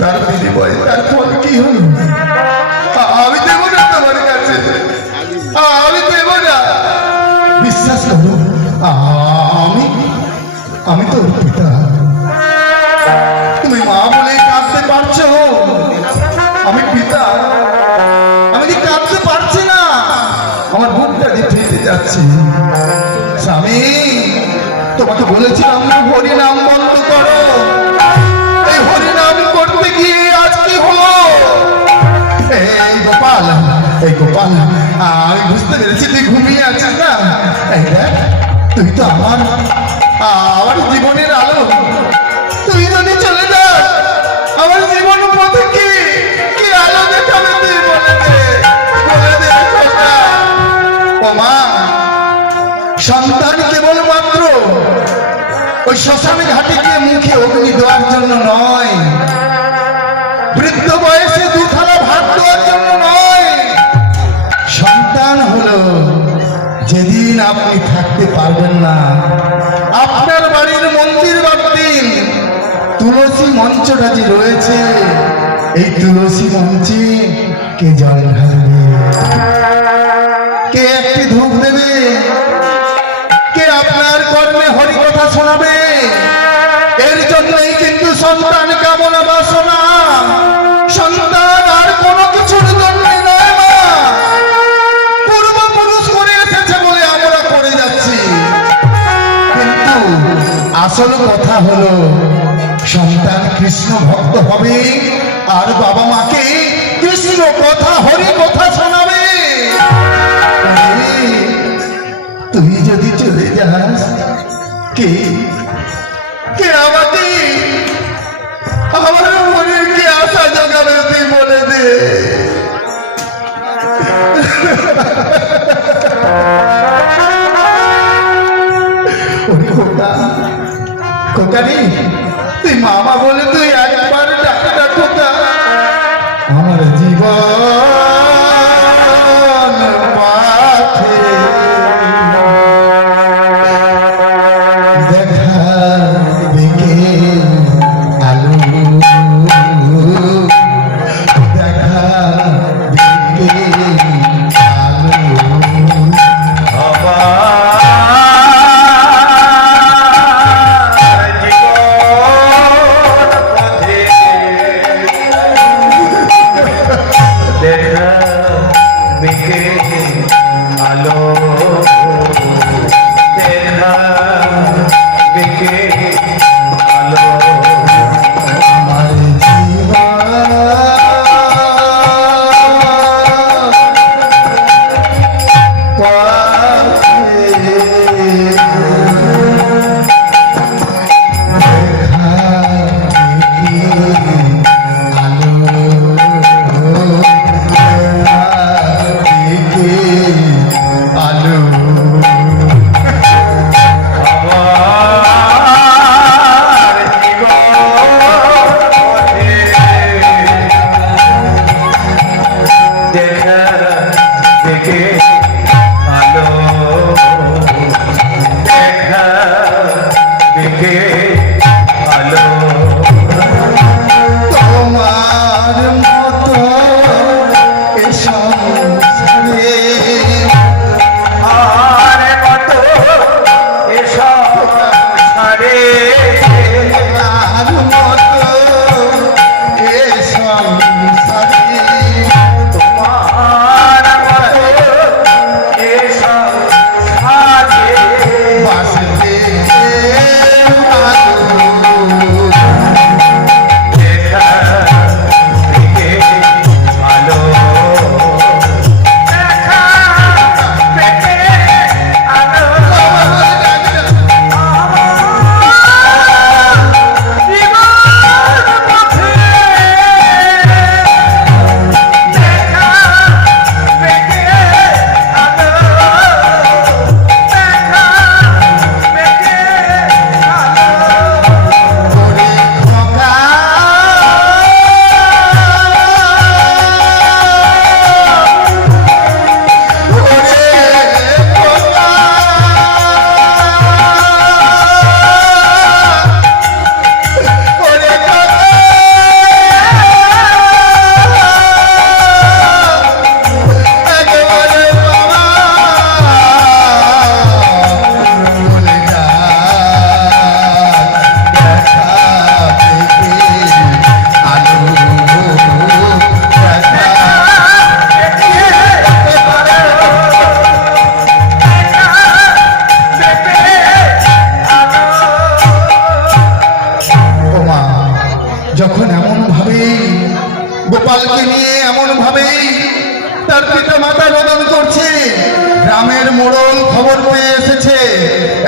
তার বিনিময়ে তার ফল কি হলো? আমি দেব না তোমার কাছে, আমি দেব না। বিশ্বাস করো, আমি তোর পিতা। তুমি মা বলে কাঁদতে পারছো, আমি পিতা। আমি কি কাঁদতে পারছি না? আমার বুকটা যে ফেটে যাচ্ছে। স্বামী, তোমাকে বলেছিলাম না হরিনাম বন্ধ করো। এই হরিনাম করতে গিয়ে আজ কি হলো? এই গোপাল, এই গোপাল, আমি বুঝতে পেরেছি তুই ঘুমিয়ে আছিস না। এই দেখ, তুই তো আমার জীবনের আলো। তুই যদি চলে যাস, আমার জীবন পথে কি আলো দেখাবে? তুই বলে দে খোকা। ও মা, সন্তান কেবলমাত্র ওই শ্মশানে ঘাটে গিয়ে মুখে অগ্নি দেওয়ার জন্য নয়, বৃদ্ধ বয়সে দুথালা ভাত দেওয়ার জন্য নয়। সন্তান হলো যেদিন আপনি থাকতে পারবেন না, আপনার বাড়ির মন্দির বাড়তেন তুলসী মঞ্চটা যে রয়েছে, এই তুলসী মঞ্চে কে জল ঢালবে, কে একটি ধূপ দেবে, কে আপনার কর্মে হরি কথা শোনাবে। এর জন্যই কিন্তু সন্তান কামনা বাসনা। সন্তান আর কোনো কিছুর জন্য নয় মা, পূর্বপুরুষ করে এসেছে বলে আমরা করে যাচ্ছি। কিন্তু আসল কথা হলো সন্তান কৃষ্ণ ভক্ত হবে আর বাবা মাকে কৃষ্ণ কথা হরি কথা শোনাবে। তুই যদি চলে যাস, কে আমাকে আমার মনের কি আশা জোগাবে? তুই বলে দে। খোকারি, তুই মামা বলে তুই একবার ডাকটা খোকা। আমার জীবন পাথে দেখা দেখে আলু, দেখা দেখে আলু। দেখা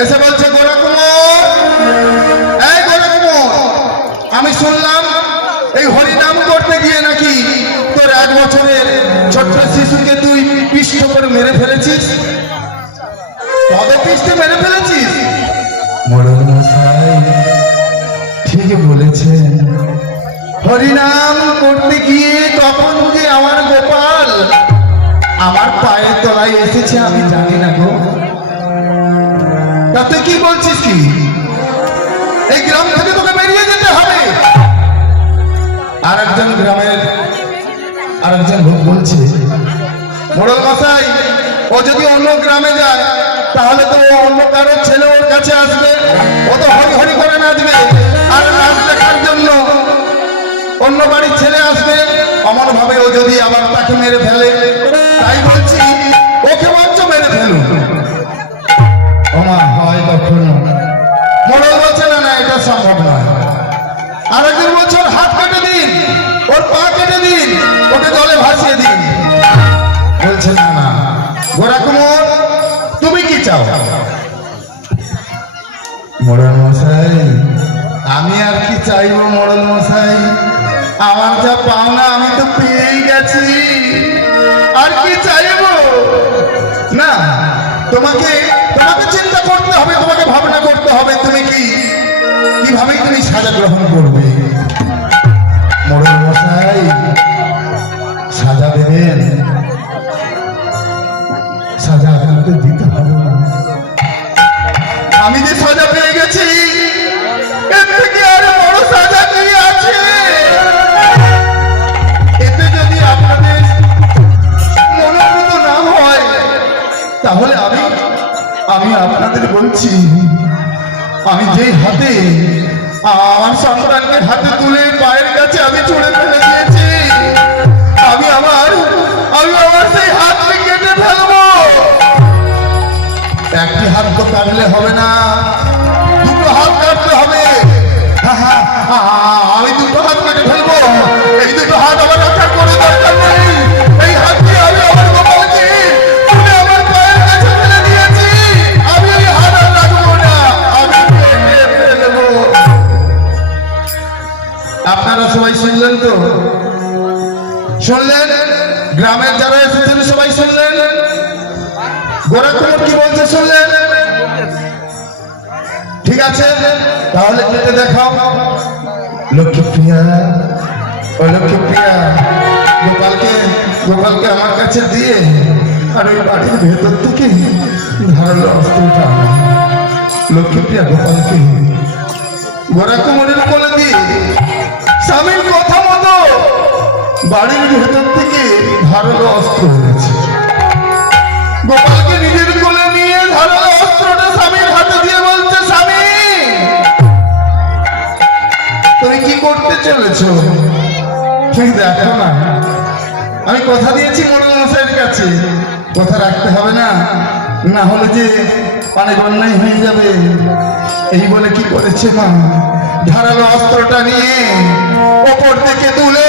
এসে বলছে গোরা কুমোর, এই গোরা কুমোর, আমি শুনলাম এই হরিনাম করতে গিয়ে নাকি তোর 1 বছরের ছোট্ট শিশুকে তুই পিষ্ট করে মেরে ফেলেছিস, পদে পিষ্টে মেরে ফেলেছিস। মোড়ল মশাই ঠিকই বলেছেন, হরিনাম করতে গিয়ে কখন যে আমার গোপাল আমার পায়ের তলায় এসেছে আমি জানি না গো। তা তুই কি বলছিস কি এই গ্রাম থেকে তোকে বেরিয়ে যেতে হবে? আর একজন গ্রামের আর একজন লোক বলছে, মোড়ল মশাই ও যদি অন্য গ্রামে যায় তাহলে তো অন্য কারোর ছেলে ওর কাছে আসবে, ও তো হরি হরি করে নাচবে, আর নাচ দেখার জন্য অন্য বাড়ির ছেলে আসবে, অমন ভাবে ও যদি আবার তাকে মেরে ফেলে, তাই বলছি ওকে বঞ্চ মেরে ফেলুন। ওমা হয় কখনো? মোড়ল বলছে না না এটা সম্ভব নয়। আর একজন বলছে ওর হাত কেটে দিন, ওর পা কেটে দিন, ওকে জলে ভাসিয়ে দিন। বলছে না না গোরা কুমোর তুমি কি চাও? মোড়ল মশাই আমি আর কি চাইবো মোড়ল মশাই, আমার যা পাওনা আমি তো পেয়েই গেছি, আর কি চাইবো? না তোমাকে তোমাকে চিন্তা করতে হবে, তোমাকে ভাবনা করতে হবে তুমি কিভাবে তুমি সাজা গ্রহণ করবে। মোড়ল মশাই সাজা দেবেন, সাজা আপনাকে দিতে হবে না। আমি যে সাজা পেয়ে গেছি এর থেকে আর বড় সাজা কি আছে? এতে যদি আপনাদের মনোনীত না হয় তাহলে আমি আপনাদের বলছি, আমি যে হাতে আমার সন্তানকে হাতে তুলে পায়ের কাছে আমি ছুঁড়ে ফেলে দিয়েছি, আমি আমার সেই হাতকে কেটে ফেলবো। একটি হাত তো কাটলে হবে না, 2টো হাত কাটতে হবে। আমি 2টো হাত কেটে ফেলবো, এই 2টো হাত আমার রক্ষা করে দরকার নেই। এই হাত দিয়ে আমি আমার গোপালকে তুলে আমার পায়ের কাছে ফেলে দিয়েছি, আমি এই হাত আর রাখবো না, আমি কেটে ফেলবো। আপনারা সবাই শুনলেন তো? শুনলেন? গ্রামের যারা এসেছেন সবাই শুনলেন? গোরা কুমোর কি বলছে শুনলেন? ঠিক আছে তাহলে কেটে দেখাও। লক্ষ্মীপ্রিয়া, ও লক্ষ্মীপ্রিয়া, গোপালকে আমার কাছে দিয়ে আর ওই বাড়ির ভেতর থেকে ধারালো অস্ত্রটা লক্ষ্মীপ্রিয়া গোপালকে গোরা কুমোরের কোলে দিয়ে স্বামীর কথা মতো বাড়ির ভেতর থেকে ধারালো অস্ত্র হয়েছে। গোপালকে নিজের কোলে নিয়ে ধারালো অস্ত্রটা স্বামীর হাতে দিয়ে বলছে, স্বামী তুমি কি করতে চলেছো? ঠিক দেখো না, আমি কথা দিয়েছি মোড়ল মশাইয়ের কাছে, কথা রাখতে হবে না, না হলে যে অনেক অন্যায় হয়ে যাবে। এই বলে কি করেছে মা, ধারালো অস্ত্রটা নিয়ে ওপর থেকে তুলে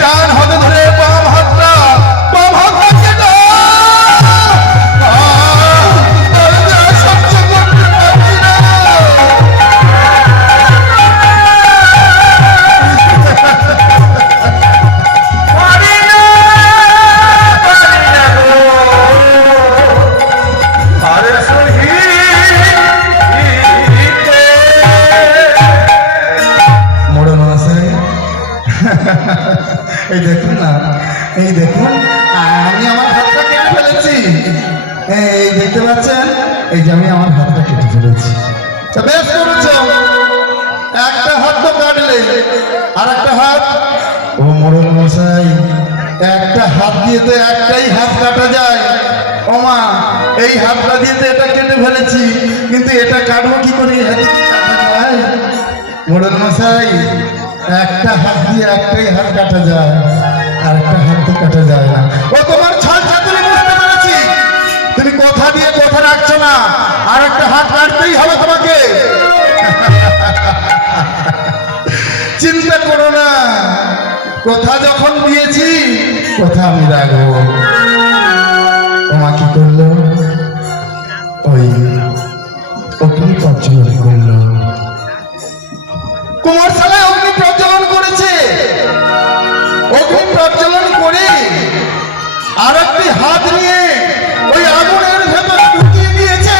ডান হাতে ধরে বাম হাতটা কেটে এই দেখুন না, এই দেখুন আমি আমার হাতটা কেটে ফেলেছি, এই দেখতে পাচ্ছেন, এই যে আমি আমার হাতটা কেটে ফেলেছি। বেশ করেছো, একটা হাত তো কাটলে, আর একটা হাত। ও মোড়ল মশাই একটা হাত দিয়ে তো একটাই হাত কাটা যায়। ও মা এই হাতটা দিয়ে তো এটা কেটে ফেলেছি, কিন্তু এটা কাটবো কি করে? মোড়ল মশাই একটা হাত দিয়ে একটাই হাত কাটা যায়, আর একটা হাত তো কাটা যায় না। ও তোমার ছাল চাতুরি বুঝতে পেরেছি, তুমি কথা দিয়ে কথা রাখছো না, আর একটা হাত কাটতেই হবে তোমাকে। চিন্তা করো না, কথা যখন দিয়েছি কথা আমি রাখবো। ওমা কি করলো, ওই প্রজ্বলন করল। কুমার শালা অগ্নি প্রজ্বলন করেছে, অগ্নি প্রজ্বলন করে আর একটি হাত নিয়ে ওই আগুনের ভেতর ঢুকিয়ে দিয়েছে।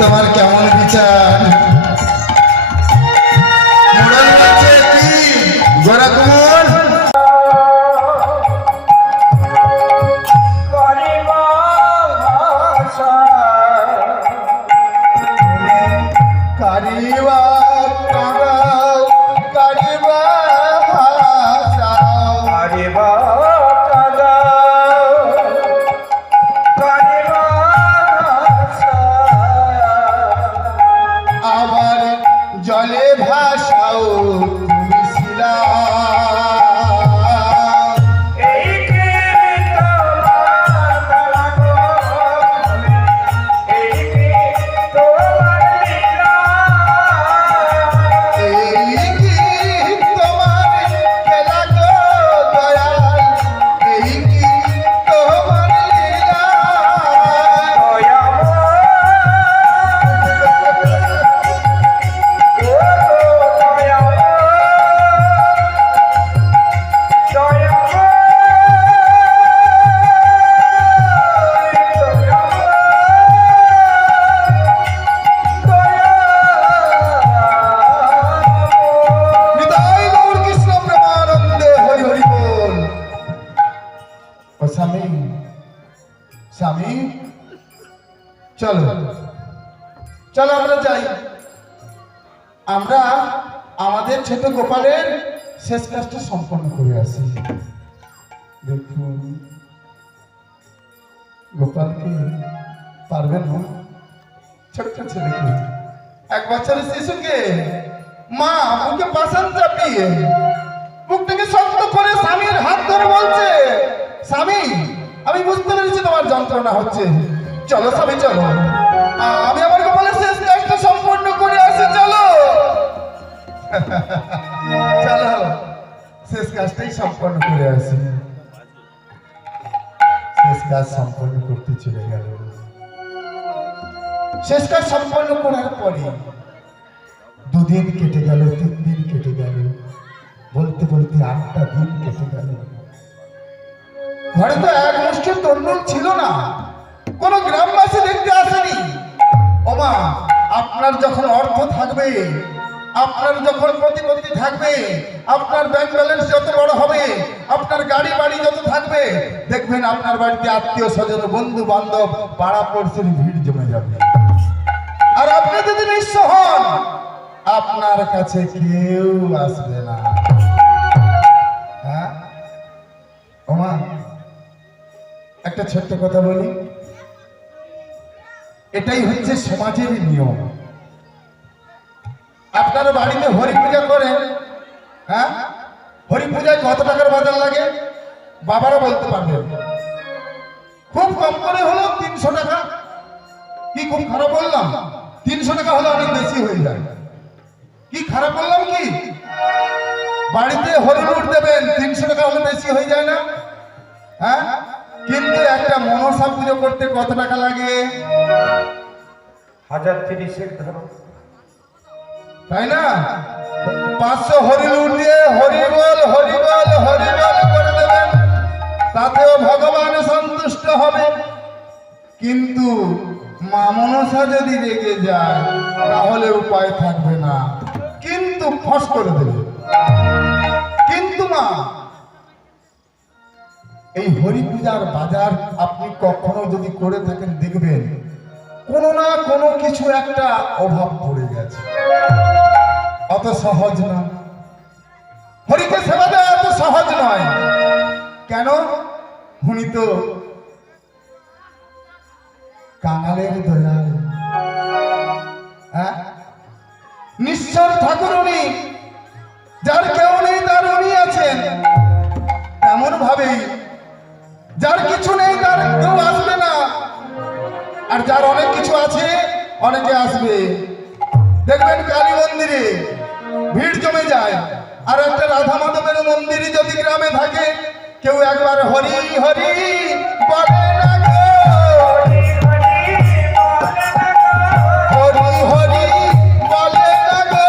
তোমার কেমন বিচার? মোড়াল বলছে কি গোরা কুমার কারিবা জলে ভাসাও তুমি শিলা। স্বামী চলো চলো আমরা যাই, আমরা আমাদের ছোট গোপালের শেষ কাজটা সম্পন্ন করে আসি। দেখুন গোপালকে পারবেন না, ছোট্ট ছেলেকে, 1 বছরের শিশুকে মা বুকে পাশান চাপিয়ে বুকটাকে শক্ত করে স্বামীর হাত ধরে বলছে, স্বামী আমি বুঝতে পেরেছি তোমার যন্ত্রণা হচ্ছে, চলো স্বামী চলো, আমি আমার গোপালের শেষ কাজটা সম্পন্ন করে আসি, চলো চলো শেষ কাজটাই সম্পন্ন করে আসি। শেষ কাজ সম্পন্ন করতে চলে গেল। শেষ কাজ সম্পন্ন করার পরে 2 দিন কেটে গেল, 3 দিন কেটে গেল, বলতে বলতে 8টা দিন কেটে গেল। ঘরে তো এক মুষ্টির তরুণ ছিল না, কোন গ্রামবাসী দেখতে আসেনি। ওমা আপনার যখন অর্থ থাকবে, আপনার যখন প্রতিপত্তি থাকবে, আপনার ব্যাংক ব্যালেন্স যত বড় হবে, আপনার গাড়ি বাড়ি যত থাকবে, দেখবেন আপনার বাড়িতে আত্মীয় স্বজন বন্ধু বান্ধব পাড়া পড়শির ভিড় জমে যাবে। আর আপনি যদি নিঃস্ব হন, আপনার কাছে কেউ আসবে না। হ্যাঁ ওমা একটা ছোট্ট কথা বলি, এটাই হচ্ছে সমাজের নিয়ম। আপনারা বাড়িতে হরি পূজা করেন, হ্যাঁ হরি পূজায় কত টাকার বাজার লাগে বাবারা বলতে পারবেন? খুব কম করে হলো 300 টাকা। কি খুব খারাপ বললাম? 300 টাকা হলে অনেক বেশি হয়ে যায়। কি খারাপ বললাম? কি বাড়িতে হরি লুট দেবেন, 300 টাকা হলে বেশি হয়ে যায় না? হ্যাঁ কিন্তু একটা মনসা পুজো করতে কত টাকা লাগে? 1030 ধরো, তাই না? 500 হরি লুট দিয়ে হরিবল হরিবল হরিবল করে দেবেন, তাতেও ভগবান সন্তুষ্ট হবে। কিন্তু মা মনসা যদি রেগে যায় তাহলে উপায় থাকবে না, কিন্তু ফস করে দেবে। কিন্তু মা এই হরি পূজার বাজার আপনি কখনো যদি করে থাকেন, দেখবেন কোনো না কোনো কিছু একটা অভাব পড়ে গেছে। অত সহজ নয়, হরিকে সেবা দেওয়া এত সহজ নয়। কেন? উনি তো কাঙালের দয়াল, হ্যাঁ নিশ্চর ঠাকুর উনি, যার কেউ নেই তার উনি যার অনেক কিছু আছে অনেকে আসবে। দেখবেন কালী মন্দিরে ভিড় জমে যায়, আর একটা রাধা মাধবের মন্দিরে যদি গ্রামে থাকে কেউ একবার হরি হরি বলে না গো, হরি হরি বলে না গো।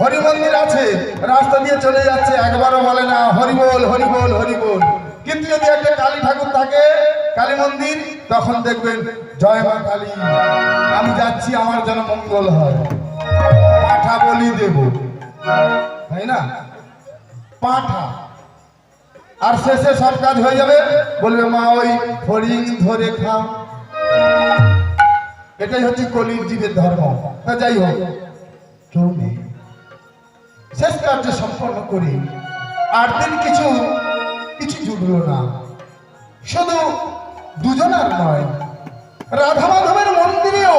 হরি মন্দির আছে, রাস্তা দিয়ে চলে যাচ্ছে, একবারও বলে না হরি বল হরি বল হরি বল। কিন্তু যদি একটা কালী ঠাকুর থাকে কালী মন্দির, তখন দেখবেন জয় মা কালী, আমি যাচ্ছি আমার যেন মঙ্গল হয়, পাঠা বলি দেব, তাই না? পাঠা। আর শেষে সব কাজ হয়ে যাবে, বলবে মা ওই ফড়িং ধরে খাও। এটাই হচ্ছে কলির জীবের ধর্ম। তা যাই হোক, কেউ নেই, শেষ কার্য সম্পন্ন করি। 8 দিন কিছু জুটলো না, শুধু দুজনার নয়, রাধা মাধবের মন্দিরেও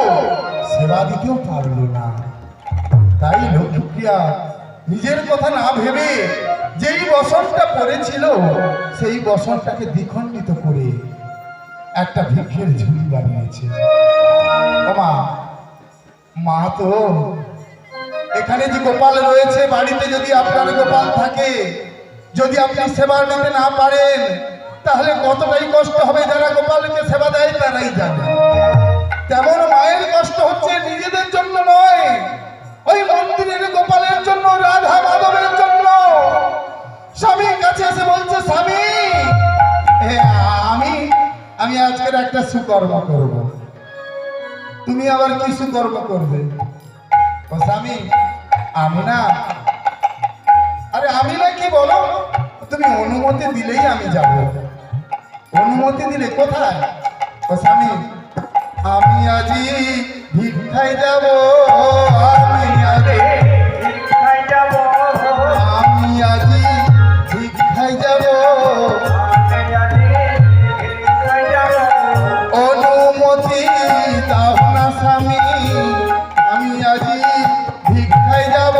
সেবা দিতেও পারলো না। তাই লক্ষ্মীপ্রিয়া নিজের কথা না ভেবে যেই বসনটা পড়েছিল সেই বসনটাকে দ্বিখণ্ডিত করে একটা ভিক্ষের ঝুলি বানিয়েছে। মা তো এখানে যে গোপাল রয়েছে, বাড়িতে যদি আপনার গোপাল থাকে, যদি আপনি সেবা নিতে না পারেন তাহলে কতটাই কষ্ট হবে। যারা গোপালকে সেবা দেয় তারাই জানে। তেমন মায়ের কষ্ট হচ্ছে নিজেদের জন্য নয়, ওই মন্দিরের গোপালের জন্য, রাধা মাধবের জন্য। স্বামীর কাছে এসে বলছে, স্বামী আমি আজকের একটা সুকর্ম করব। তুমি আবার কি সুকর্ম করবে? ও স্বামী, আমি না, আরে আমি না কি বলো, তুমি অনুমতি দিলেই আমি যাব। অনুমতি দিলে কোথায়? ও স্বামী, আমি আজি ভিক্ষায় যাব, আমি আজি ভিক্ষায় যাব, আমি আজি ভিক্ষায় যাব, অনুমতি দাও না স্বামী, আমি আজি ভিক্ষায় যাব।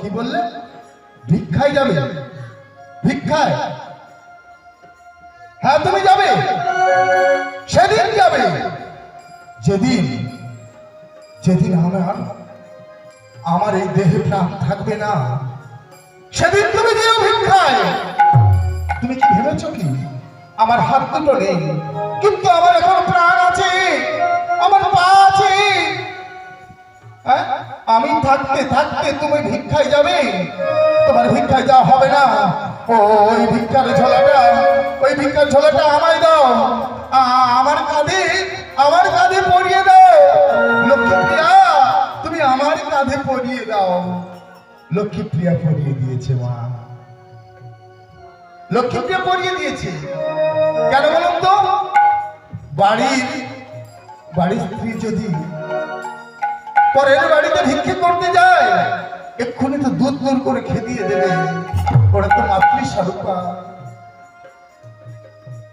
কি বললে? ভিক্ষায় যাবে? ভিক্ষায়? হ্যাঁ তুমি যাবে, সেদিন যাবে যেদিন আমার এই দেহে প্রাণ থাকবে না, সেদিন তুমি যেও ভিক্ষায়। তুমি কি ভেবেছ কি আমার হাত দুটো নেই, কিন্তু আমার এখন প্রাণ আছে, আমার পা আছে। আমি থাকতে থাকতে তুমি ভিক্ষায় যাবে? তোমার ভিক্ষায় যাওয়া হবে না। ওই ভিক্ষার ঝোলাটা আমায় দাও, আমার কাঁধে পরিয়ে দাও। লক্ষ্মীপ্রিয়া, তুমি আমার কাঁধে পরিয়ে দাও। লক্ষ্মীপ্রিয়া পরিয়ে দিয়েছে মা, লক্ষ্মীপ্রিয়া পরিয়ে দিয়েছে। কেন বলুন তো? বাড়ির স্ত্রী যদি পরের বাড়িতে ভিক্ষে করতে যায়, এক্ষুনি তো দুধ দূর করে খেদিয়ে দেবে, ওরা তো মাতৃস্বরূপা,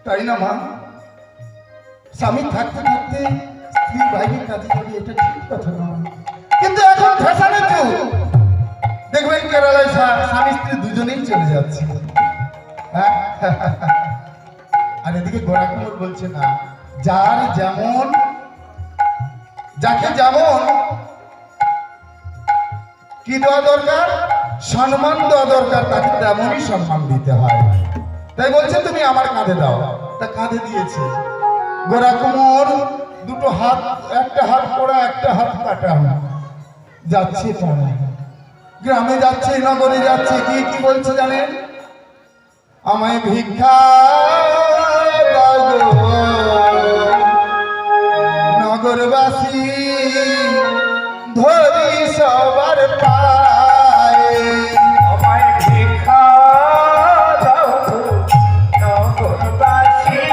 তাই না মা? স্বামী থাকতে থাকতে স্ত্রী বাইরের কাজে যাবে, এটা ঠিক কথা নয়। কিন্তু এখন ফ্যাশনের যুগ, দেখবেন কেরালায় স্বামী স্ত্রী দুজনেই চলে যাচ্ছে। আর এদিকে গোড়াকুমোর বলছে না, যার যেমন, যাকে যেমন কি দেওয়া দরকার, সম্মান দেওয়া দরকার, তাকে তেমনই সম্মান দিতে হয়। তাই বলছে তুমি আমার কাঁধে দাও, তা কাঁধে দিয়েছে। গোড়াকুমোর দুটো হাত, একটা হাত পোড়া, একটা হাত কাটা, যাচ্ছে পাড়া, গ্রামে যাচ্ছে, নগরে যাচ্ছে। কি বলছে জানেন? আমায় ভিক্ষা দাও গো নগরবাসী, ধরি সবার পায়ে। আমায় ভিক্ষা দাও গো নগরবাসী,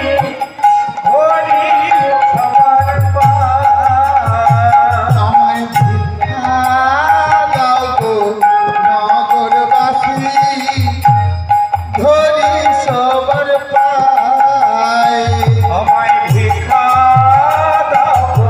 ধরি সবার পায়ে। আমায় ভিক্ষা দাও গো নগরবাসী, ধরি সবার পায়ে। আমায় ভিক্ষা দাও গো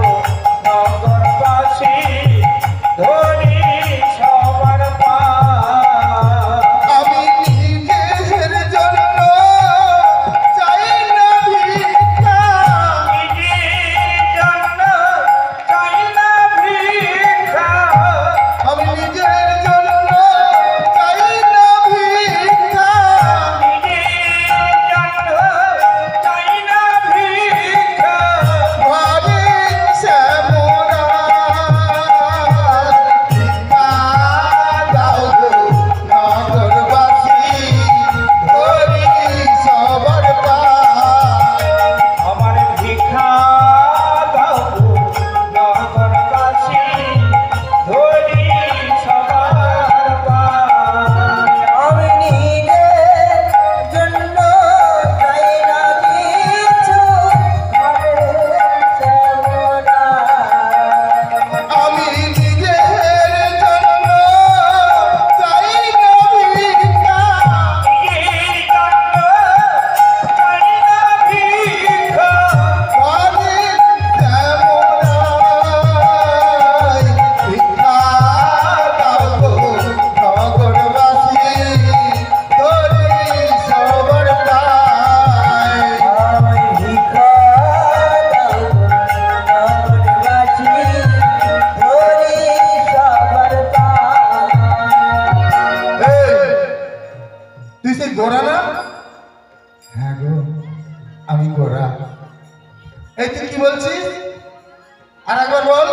আর একবার বল,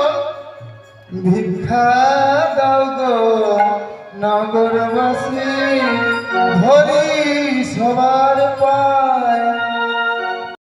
ভিক্ষা দাও গো নগরবাসী, ধরি সবার